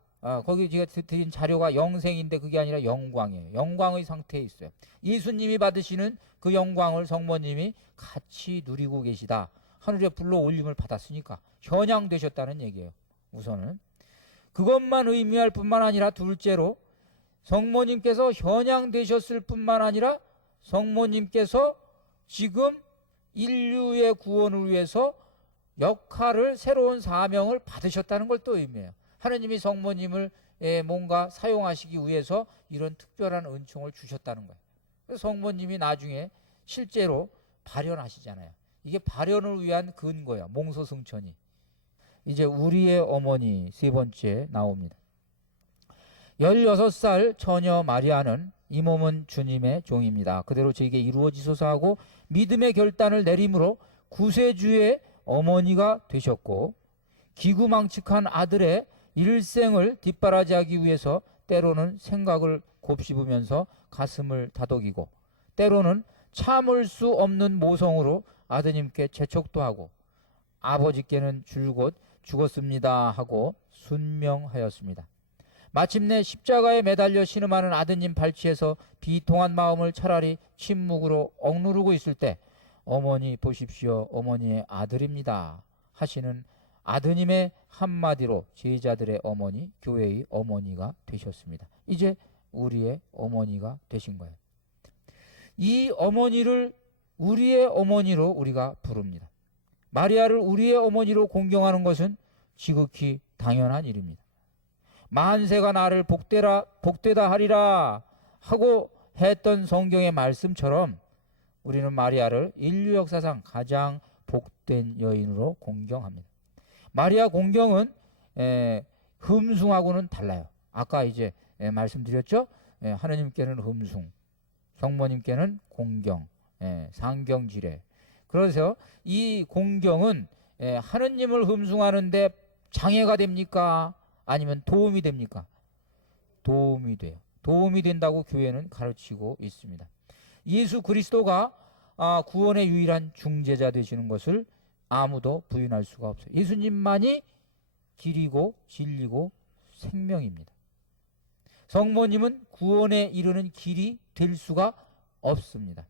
거기 제가 드린 자료가 영생인데 그게 아니라 영광이에요. 영광의 상태에 있어요. 예수님이 받으시는 그 영광을 성모님이 같이 누리고 계시다. 하늘에 불러 올림을 받았으니까 현양되셨다는 얘기예요. 우선은 그것만 의미할 뿐만 아니라 둘째로 성모님께서 현양되셨을 뿐만 아니라 성모님께서 지금 인류의 구원을 위해서 역할을 새로운 사명을 받으셨다는 걸 또 의미해요. 하느님이 성모님을 뭔가 사용하시기 위해서 이런 특별한 은총을 주셨다는 거예요. 그래서 성모님이 나중에 실제로 발현하시잖아요. 이게 발현을 위한 근거예요. 몽소승천이. 이제 우리의 어머니 세 번째 나옵니다. 16살 처녀 마리아는 이 몸은 주님의 종입니다. 그대로 저에게 이루어지소서 하고 믿음의 결단을 내림으로 구세주의 어머니가 되셨고 기구망측한 아들의 일생을 뒷바라지하기 위해서 때로는 생각을 곱씹으면서 가슴을 다독이고 때로는 참을 수 없는 모성으로 아드님께 재촉도 하고 아버지께는 줄곧 죽었습니다 하고 순명하였습니다. 마침내 십자가에 매달려 신음하는 아드님 발치에서 비통한 마음을 차라리 침묵으로 억누르고 있을 때 어머니 보십시오, 어머니의 아들입니다 하시는 아드님의 한마디로 제자들의 어머니, 교회의 어머니가 되셨습니다. 이제 우리의 어머니가 되신 거예요. 이 어머니를 우리의 어머니로 우리가 부릅니다. 마리아를 우리의 어머니로 공경하는 것은 지극히 당연한 일입니다. 만세가 나를 복되다 하리라 하고 했던 성경의 말씀처럼 우리는 마리아를 인류 역사상 가장 복된 여인으로 공경합니다. 마리아 공경은 흠숭하고는 달라요. 아까 이제 말씀드렸죠. 하느님께는 흠숭, 성모님께는 공경, 상경지례. 그래서 이 공경은 하느님을 흠숭하는데 장애가 됩니까? 아니면 도움이 됩니까? 도움이 돼요. 도움이 된다고 교회는 가르치고 있습니다. 예수 그리스도가 구원의 유일한 중재자 되시는 것을 아무도 부인할 수가 없어요. 예수님만이 길이고 진리고 생명입니다. 성모님은 구원에 이르는 길이 될 수가 없습니다.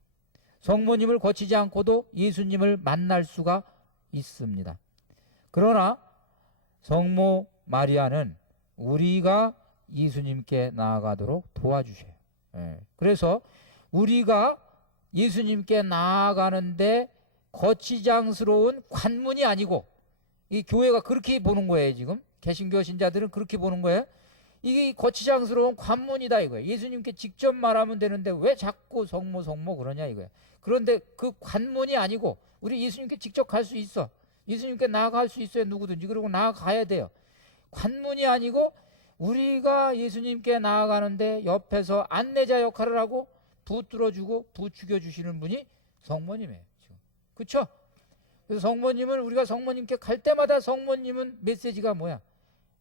성모님을 거치지 않고도 예수님을 만날 수가 있습니다. 그러나 성모 마리아는 우리가 예수님께 나아가도록 도와주셔요. 그래서 우리가 예수님께 나아가는데 거치장스러운 관문이 아니고, 이 교회가 그렇게 보는 거예요. 지금 개신교 신자들은 그렇게 보는 거예요. 이게 거치장스러운 관문이다 이거예요. 예수님께 직접 말하면 되는데 왜 자꾸 성모 그러냐 이거예요. 그런데 그 관문이 아니고 우리 예수님께 직접 갈 수 있어. 예수님께 나아갈 수 있어요. 누구든지. 그리고 나아가야 돼요. 관문이 아니고 우리가 예수님께 나아가는데 옆에서 안내자 역할을 하고 붙들어주고 부추겨주시는 분이 성모님이에요. 그렇죠? 그래서 성모님을 우리가 성모님께 갈 때마다 성모님은 메시지가 뭐야?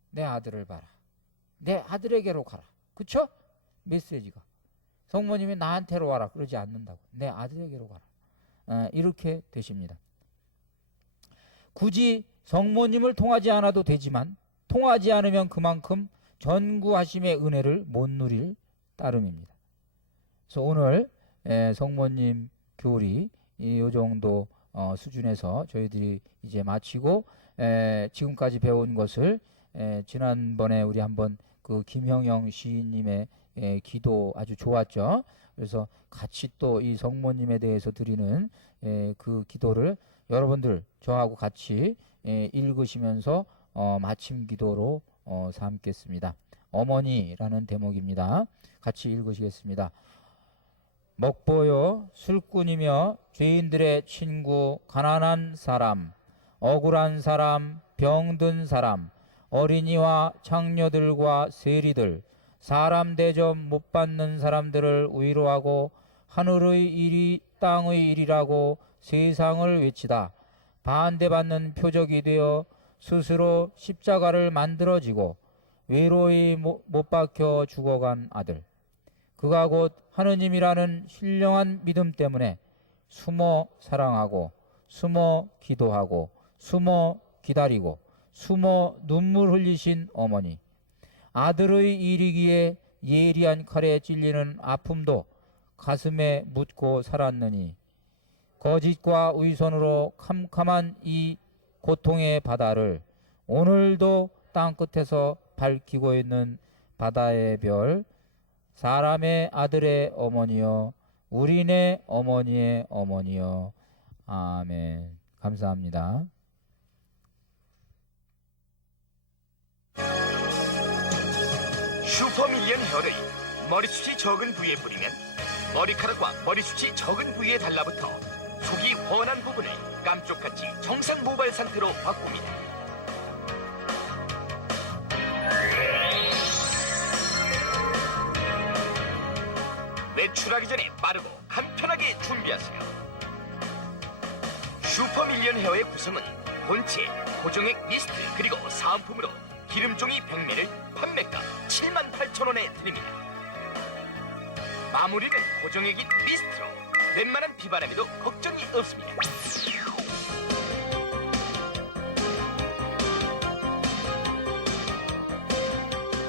내 아들을 봐라. 내 아들에게로 가라. 그렇죠? 메시지가. 성모님이 나한테로 와라 그러지 않는다고. 내 아들에게로 가라. 이렇게 되십니다. 굳이 성모님을 통하지 않아도 되지만 통하지 않으면 그만큼 전구하심의 은혜를 못 누릴 따름입니다. 그래서 오늘 성모님 교리 이 정도 수준에서 저희들이 이제 마치고 지금까지 배운 것을 지난번에 우리 한번 그 김형영 시인님의 기도 아주 좋았죠. 그래서 같이 또 이 성모님에 대해서 드리는 그 기도를 여러분들 저하고 같이 읽으시면서 마침 기도로 삼겠습니다. 어머니라는 대목입니다. 같이 읽으시겠습니다. 먹보요 술꾼이며 죄인들의 친구, 가난한 사람, 억울한 사람, 병든 사람, 어린이와 장녀들과 세리들, 사람 대접 못 받는 사람들을 위로하고 하늘의 일이 땅의 일이라고 세상을 외치다 반대받는 표적이 되어 스스로 십자가를 만들어지고 외로이 못 박혀 죽어간 아들, 그가 곧 하느님이라는 신령한 믿음 때문에 숨어 사랑하고 숨어 기도하고 숨어 기다리고 숨어 눈물 흘리신 어머니, 아들의 일이기에 예리한 칼에 찔리는 아픔도 가슴에 묻고 살았느니 거짓과 위선으로 캄캄한 이 고통의 바다를 오늘도 땅끝에서 밝히고 있는 바다의 별, 사람의 아들의 어머니여, 우리네 어머니의 어머니여. 아멘. 감사합니다. 슈퍼밀리언 헤어를 머리숱이 적은 부위에 뿌리면 머리카락과 머리숱이 적은 부위에 달라붙어 속이 훤한 부분을 깜쪽같이 정상 모발 상태로 바꿉니다. 외출하기 전에 빠르고 간편하게 준비하세요. 슈퍼밀리언 헤어의 구성은 본체, 고정액 미스트 그리고 사은품으로 기름종이 100ml 판매가 78,000원에 드립니다. 마무리는 고정액인 미스트로 웬만한 비바람에도 걱정이 없습니다.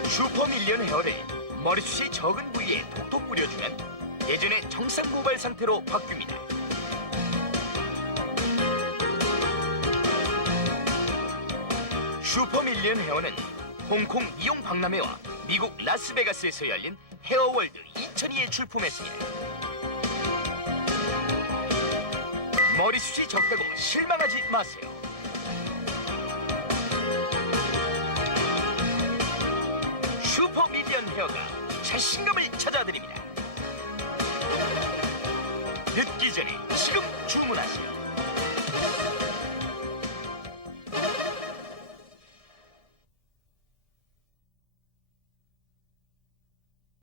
슈퍼밀리언 헤어를 머리숱이 적은 부위에 톡톡 뿌려주면 예전의 정상 모발 상태로 바뀝니다. 슈퍼밀리언 헤어는 홍콩 미용 박람회와 미국 라스베가스에서 열린 헤어월드 2002에 출품했습니다. 머리숱이 적다고 실망하지 마세요. 슈퍼밀리언 헤어가 자신감을 찾아드립니다. 늦기 전에 지금 주문하세요.